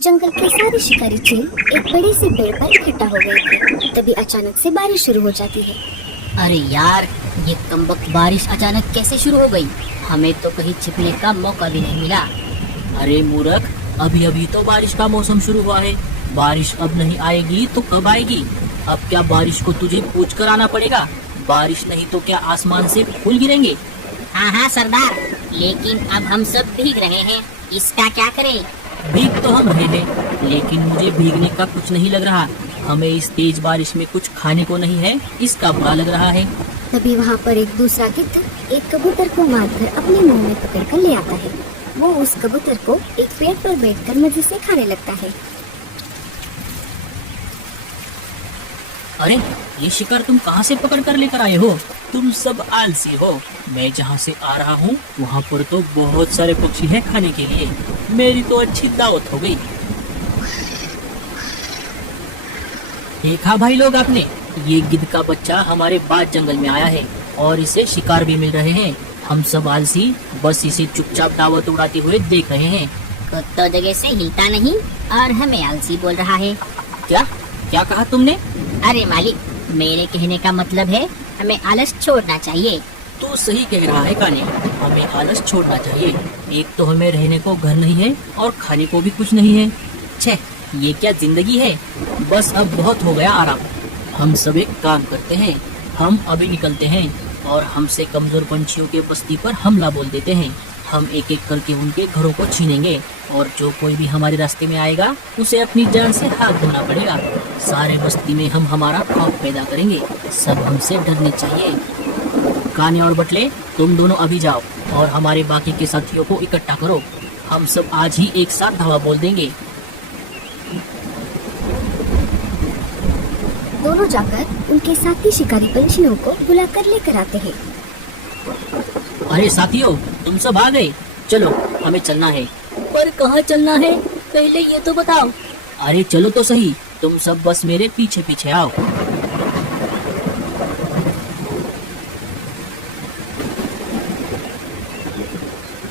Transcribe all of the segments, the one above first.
जंगल के सारे शिकारी चील एक बड़े से पेड़ पर इकट्ठा हो गए थे। तभी अचानक से बारिश शुरू हो जाती है। अरे यार, ये कमबख्त बारिश अचानक कैसे शुरू हो गई? हमें तो कहीं छिपने का मौका भी नहीं मिला। अरे मूर्ख, अभी अभी तो बारिश का मौसम शुरू हुआ है। बारिश अब नहीं आएगी तो कब आएगी? अब क्या बारिश को तुझे पूछ कर आना पड़ेगा? बारिश नहीं तो क्या आसमान से फूल गिरेंगे? हाँ हाँ सरदार, लेकिन अब हम सब भीग रहे हैं, इसका क्या करें? भीग तो हम रहे हैं, लेकिन मुझे भीगने का कुछ नहीं लग रहा। हमें इस तेज बारिश में कुछ खाने को नहीं है, इसका बुरा लग रहा है। तभी वहाँ पर एक दूसरा गिद्ध एक कबूतर को मारकर अपने मुंह में पकड़ कर ले आता है। वो उस कबूतर को एक पेड़ पर बैठकर मजे से खाने लगता है। अरे, ये शिकार तुम कहाँ से पकड़ कर लेकर आए हो? तुम सब आलसी हो। मैं जहाँ से आ रहा हूँ वहाँ पर तो बहुत सारे पक्षी हैं खाने के लिए। मेरी तो अच्छी दावत हो गई। देखा भाई लोग आपने, ये गिद्ध का बच्चा हमारे बाद जंगल में आया है और इसे शिकार भी मिल रहे हैं। हम सब आलसी बस इसे चुपचाप दावत उड़ाते हुए देख रहे हैं। कुत्तो जगह से हिलता नहीं और हमें आलसी बोल रहा है। क्या क्या कहा तुमने? अरे मालिक, मेरे कहने का मतलब है हमें आलस छोड़ना चाहिए। तू सही कह रहा है काने, हमें आलस छोड़ना चाहिए। एक तो हमें रहने को घर नहीं है और खाने को भी कुछ नहीं है। छे, ये क्या जिंदगी है? बस अब बहुत हो गया आराम। हम सब एक काम करते हैं, हम अभी निकलते हैं और हमसे कमजोर पंछियों के बस्ती पर हमला बोल देते हैं। हम एक एक करके उनके घरों को छीनेंगे और जो कोई भी हमारे रास्ते में आएगा उसे अपनी जान से हाथ धोना पड़ेगा। सारे बस्ती में हम हमारा खौफ पैदा करेंगे, सब हमसे डरने चाहिए। काने और बटले, तुम दोनों अभी जाओ और हमारे बाकी के साथियों को इकट्ठा करो। हम सब आज ही एक साथ धावा बोल देंगे। दोनों जाकर उनके साथी शिकारी पंछियों को बुलाकर लेकर आते हैं। अरे साथियों, तुम सब आ गए? चलो, हमें चलना है। पर कहाँ चलना है, पहले ये तो बताओ। अरे चलो तो सही, तुम सब बस मेरे पीछे पीछे आओ।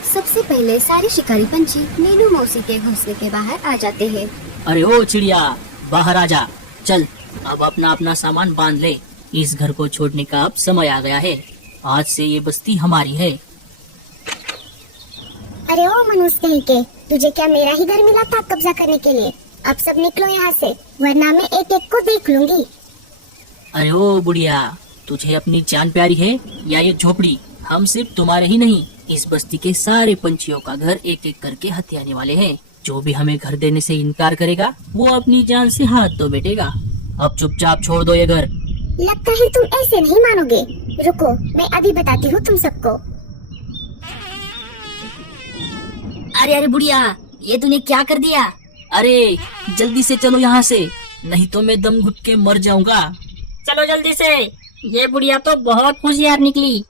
सबसे पहले सारे शिकारी पंछी मीनू मौसी के घोंसले के बाहर आ जाते हैं। अरे ओ चिड़िया, बाहर आ जा। चल, अब अपना अपना सामान बांध ले। इस घर को छोड़ने का अब समय आ गया है। आज से ये बस्ती हमारी है। अरे ओ मनुष्य कहीं के, तुझे क्या मेरा ही घर मिला था कब्जा करने के लिए? अब सब निकलो यहाँ से, वरना मैं एक एक को देख लूंगी। अरे ओ बुढ़िया, तुझे अपनी जान प्यारी है या ये झोपड़ी? हम सिर्फ तुम्हारे ही नहीं, इस बस्ती के सारे पंछियों का घर एक एक करके हथियाने वाले हैं। जो भी हमें घर देने से इनकार करेगा वो अपनी जान से हाथ धो बैठेगा। अब चुपचाप छोड़ दो ये घर। लगता है तुम ऐसे नहीं मानोगे। रुको, मैं अभी बताती हूँ तुम सबको। अरे अरे बुढ़िया, ये तूने क्या कर दिया? अरे जल्दी से चलो यहाँ से, नहीं तो मैं दम घुट के मर जाऊंगा। चलो जल्दी से, ये बुढ़िया तो बहुत होशियार निकली।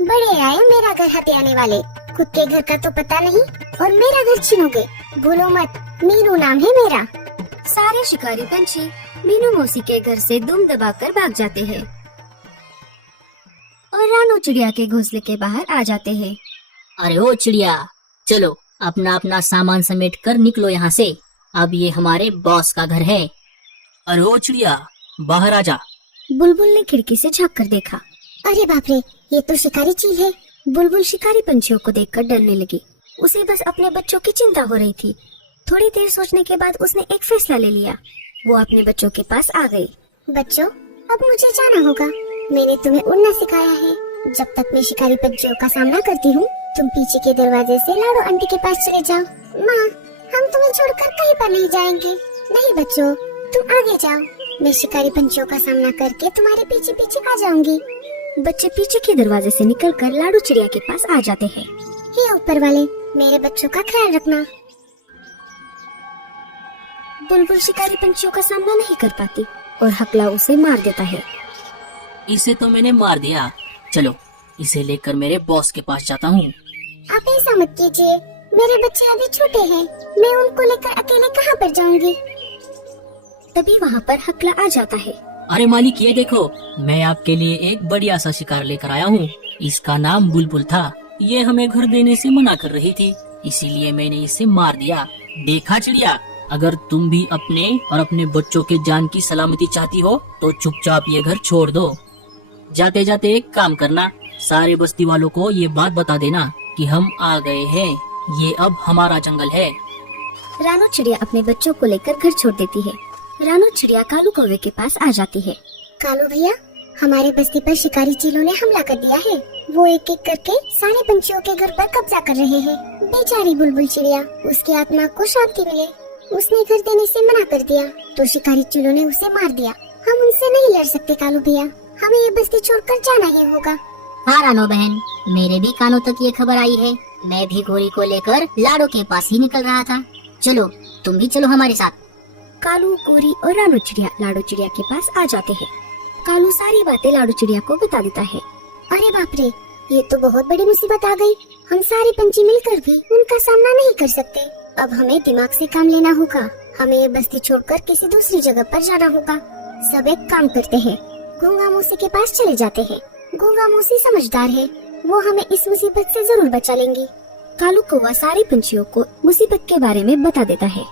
बड़े आए मेरा घर हथियाने वाले, खुद के घर का तो पता नहीं और मेरा घर छीनोगे। भूलो मत, मीनू नाम है मेरा। सारे शिकारी पंछी मीनू मौसी के घर से दुम दबाकर भाग जाते हैं और रानू चिड़िया के घोंसले के बाहर आ जाते हैं। अरे ओ चिड़िया, चलो अपना अपना सामान समेट कर निकलो यहाँ से। अब ये हमारे बॉस का घर है। अरे ओ चिड़िया, बाहर आ जा। बुलबुल ने खिड़की से झांक कर देखा। अरे बाप रे, ये तो शिकारी चील है। बुलबुल शिकारी पंछियों को देखकर डरने लगी। उसे बस अपने बच्चों की चिंता हो रही थी। थोड़ी देर सोचने के बाद उसने एक फैसला ले लिया। वो अपने बच्चों के पास आ गई। बच्चों, अब मुझे जाना होगा। मैंने तुम्हें उड़ना सिखाया है। जब तक मैं शिकारी पंछियों का सामना करती हूँ, तुम पीछे के दरवाजे से लाडो आंटी के पास चले जाओ। माँ, हम तुम्हें छोड़कर कहीं पर नहीं जाएंगे। नहीं बच्चों, तुम आगे जाओ। मैं शिकारी पंछियों का सामना करके तुम्हारे पीछे पीछे आ जाऊंगी। बच्चे पीछे के दरवाजे से निकलकर लाडू चिड़िया के पास आ जाते हैं। हे ऊपर वाले, मेरे बच्चों का ख्याल रखना। बुलबुल शिकारी पंछियों का सामना नहीं कर पाती और हकला उसे मार देता है। इसे तो मैंने मार दिया। चलो, इसे लेकर मेरे बॉस के पास जाता हूँ। आप ऐसा मत कीजिए, मेरे बच्चे अभी छोटे हैं। मैं उनको लेकर अकेले कहाँ पर जाऊंगी? तभी वहाँ पर हकला आ जाता है। अरे मालिक, ये देखो, मैं आपके लिए एक बढ़िया सा शिकार लेकर आया हूँ। इसका नाम बुलबुल था। ये हमें घर देने से मना कर रही थी, इसीलिए मैंने इसे मार दिया। देखा चिड़िया, अगर तुम भी अपने और अपने बच्चों के जान की सलामती चाहती हो तो चुपचाप ये घर छोड़ दो। जाते जाते एक काम करना, सारे बस्ती वालों को ये बात बता देना कि हम आ गए हैं, ये अब हमारा जंगल है। रानू चिड़िया अपने बच्चों को लेकर घर छोड़ देती है। रानू चिड़िया कालू कौवे के पास आ जाती है। कालू भैया, हमारे बस्ती पर शिकारी चीलों ने हमला कर दिया है। वो एक एक करके सारे पंछियों के घर पर कब्जा कर रहे हैं। बेचारी बुलबुल चिड़िया, उसकी आत्मा को शांति मिले, उसने घर देने से मना कर दिया तो शिकारी चीलों ने उसे मार दिया। हम उनसे नहीं लड़ सकते कालू भैया, हमें ये बस्ती छोड़कर जाना ही होगा। हाँ रानो बहन, मेरे भी कानों तक ये खबर आई है। मैं भी गोरी को लेकर लाडो के पास ही निकल रहा था। चलो तुम भी चलो हमारे साथ। कालू, गोरी और रानू चिड़िया लाडू चिड़िया के पास आ जाते हैं। कालू सारी बातें लाडू चिड़िया को बता देता है। अरे बाप रे, ये तो बहुत बड़ी मुसीबत आ गई। हम सारे पंछी मिलकर भी उनका सामना नहीं कर सकते। अब हमें दिमाग से काम लेना होगा। हमें ये बस्ती छोड़कर किसी दूसरी जगह पर जाना होगा। सब एक काम करते हैं, गूंगा मौसी के पास चले जाते हैं। गूंगा मौसी समझदार है, वो हमें इस मुसीबत से जरूर बचा लेंगी। कालू कौवा सारे पंछियों को मुसीबत के बारे में बता देता है।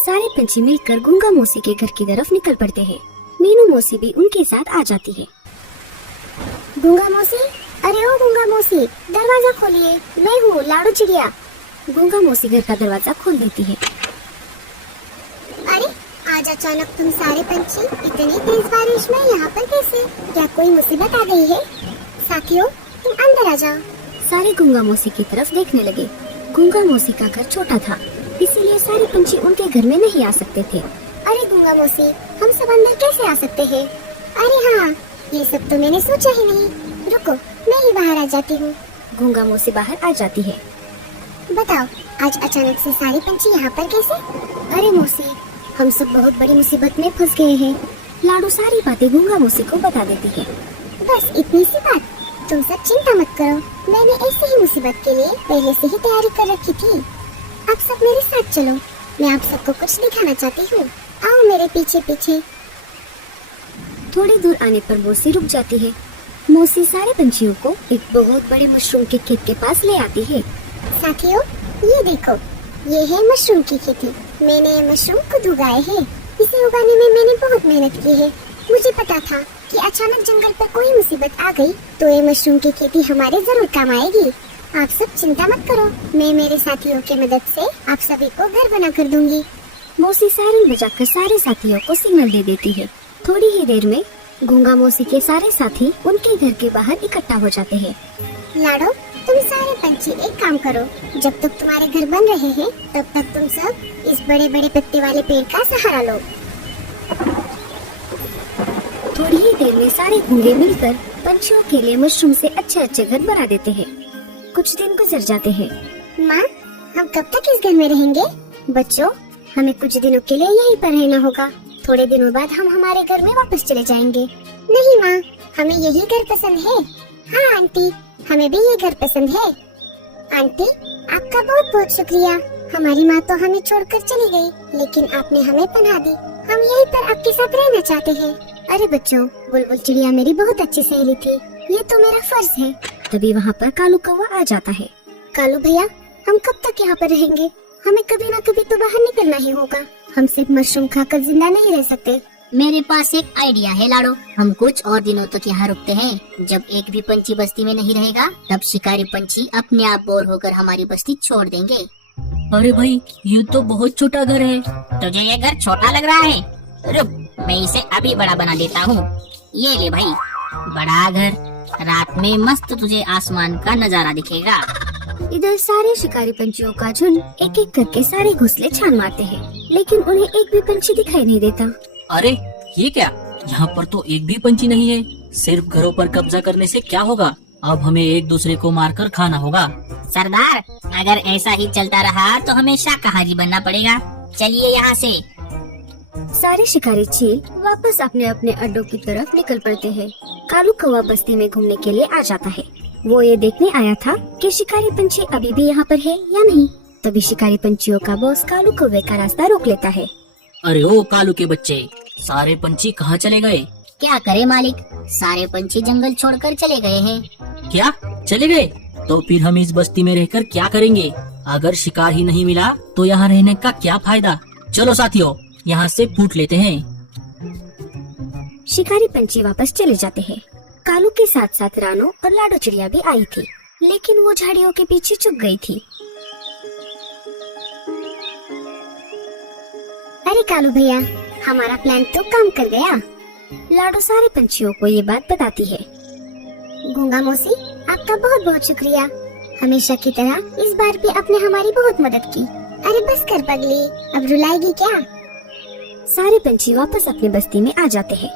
सारे पंछी मिलकर गूंगा मौसी के घर की तरफ निकल पड़ते हैं। मीनू मौसी भी उनके साथ आ जाती है। गूंगा मौसी, अरे ओ गूंगा मौसी, दरवाजा खोलिए, मैं हूँ लाडू चिड़िया। गूंगा मौसी घर का दरवाजा खोल देती है। अरे आज अचानक तुम सारे पंछी इतनी तेज बारिश में यहाँ पर कैसे? क्या कोई मुसीबत आ गई है? साथियों, तुम अंदर आ जाओ। सारे गूंगा मौसी की तरफ देखने लगे। गूंगा मौसी का घर छोटा था, इसीलिए सारे पंछी उनके घर में नहीं आ सकते थे। अरे गूंगा मौसी, हम सब अंदर कैसे आ सकते हैं? अरे हाँ, ये सब तो मैंने सोचा ही नहीं। रुको, मैं ही बाहर आ जाती हूँ। गूंगा मौसी बाहर आ जाती है। बताओ, आज अचानक से सारे पंछी यहाँ पर कैसे? अरे मौसी, हम सब बहुत बड़ी मुसीबत में फंस गए हैं। लाडू सारी बातें गूंगा मौसी को बता देती है। बस इतनी सी बात? तुम सब चिंता मत करो, मैंने ऐसी ही मुसीबत के लिए पहले से ही तैयारी कर रखी थी। आप सब मेरे साथ चलो, मैं आप सबको कुछ दिखाना चाहती हूँ। आओ मेरे पीछे पीछे। थोड़ी दूर आने पर मौसी रुक जाती है। मौसी सारे पंछियों को एक बहुत बड़े मशरूम के खेत के पास ले आती है। साथियों, ये देखो, ये है मशरूम की खेती। मैंने ये मशरूम खुद उगाए हैं। इसे उगाने में मैंने बहुत मेहनत की है। मुझे पता था कि अचानक जंगल पर कोई मुसीबत आ गई तो ये मशरूम की खेती हमारे जरूर काम आएगी। आप सब चिंता मत करो, मैं मेरे साथियों की मदद से आप सभी को घर बना कर दूंगी। मौसी सायरन बजाकर सारे साथियों को सिग्नल दे देती है। थोड़ी ही देर में गूंगा मौसी के सारे साथी उनके घर के बाहर इकट्ठा हो जाते हैं। लाडो, तुम सारे पंछी एक काम करो, जब तक तुम्हारे घर बन रहे हैं तब तक तुम सब इस बड़े बड़े पत्ते वाले पेड़ का सहारा लो। थोड़ी ही देर में सारे गूंगे मिलकर पंछियों के लिए मशरूम से अच्छे अच्छे घर बना देते हैं। कुछ दिन गुजर जाते हैं। माँ, हम कब तक इस घर में रहेंगे? बच्चों, हमें कुछ दिनों के लिए यहीं पर रहना होगा। थोड़े दिनों बाद हम हमारे घर में वापस चले जाएंगे। नहीं माँ, हमें यही घर पसंद है। हाँ आंटी, हमें भी ये घर पसंद है। आंटी, आपका बहुत बहुत शुक्रिया। हमारी माँ तो हमें छोड़कर चली गई, लेकिन आपने हमें पनाह दी। हम यहीं पर आपके साथ रहना चाहते हैं। अरे बच्चों, बुलबुल चिड़िया मेरी बहुत अच्छी सहेली थी, ये तो मेरा फर्ज है। तभी वहाँ पर कालू कौवा आ जाता है। कालू भैया, हम कब तक यहाँ पर रहेंगे? हमें कभी ना कभी तो बाहर निकलना ही होगा। हम सिर्फ मशरूम खाकर जिंदा नहीं रह सकते। मेरे पास एक आइडिया है लाडो, हम कुछ और दिनों तक यहाँ रुकते हैं। जब एक भी पंछी बस्ती में नहीं रहेगा तब शिकारी पंछी अपने आप बोर होकर हमारी बस्ती छोड़ देंगे। अरे भाई, ये तो बहुत छोटा घर है। तुझे ये घर छोटा लग रहा है? रुक, मैं इसे अभी बड़ा बना देता हूँ। ये ले भाई, बड़ा घर। रात में मस्त तुझे आसमान का नजारा दिखेगा। इधर सारे शिकारी पंछियों का झुंड एक एक करके सारे घोंसले छान मारते हैं, लेकिन उन्हें एक भी पंछी दिखाई नहीं देता। अरे ये क्या, यहाँ पर तो एक भी पंछी नहीं है। सिर्फ घरों पर कब्जा करने से क्या होगा? अब हमें एक दूसरे को मारकर खाना होगा। सरदार, अगर ऐसा ही चलता रहा तो हमें शाकाहारी बनना पड़ेगा। चलिए यहाँ से। सारे शिकारी चील वापस अपने अपने अड्डों की तरफ निकल पड़ते हैं। कालू कौवा बस्ती में घूमने के लिए आ जाता है। वो ये देखने आया था कि शिकारी पंछी अभी भी यहाँ पर है या नहीं। तभी शिकारी पंछियों का बॉस कालू कौवे का रास्ता रोक लेता है। अरे ओ कालू के बच्चे, सारे पंछी कहाँ चले गए? क्या करे मालिक, सारे पंछी जंगल छोड़कर चले गए हैं। क्या चले गए? तो फिर हम इस बस्ती में रहकर क्या करेंगे? अगर शिकार ही नहीं मिला तो यहाँ रहने का क्या फायदा। चलो साथियों, यहाँ से फूट लेते हैं। शिकारी पंछी वापस चले जाते हैं। कालू के साथ साथ रानू और लाडो चिड़िया भी आई थी, लेकिन वो झाड़ियों के पीछे छुप गई थी। अरे कालू भैया, हमारा प्लान तो काम कर गया। लाडो सारे पंछियों को ये बात बताती है। गूंगा मौसी, आपका बहुत बहुत शुक्रिया। हमेशा की तरह इस बार भी आपने हमारी बहुत मदद की। अरे बस कर पगली, अब रुलाएगी क्या। सारे पंछी वापस अपनी बस्ती में आ जाते हैं।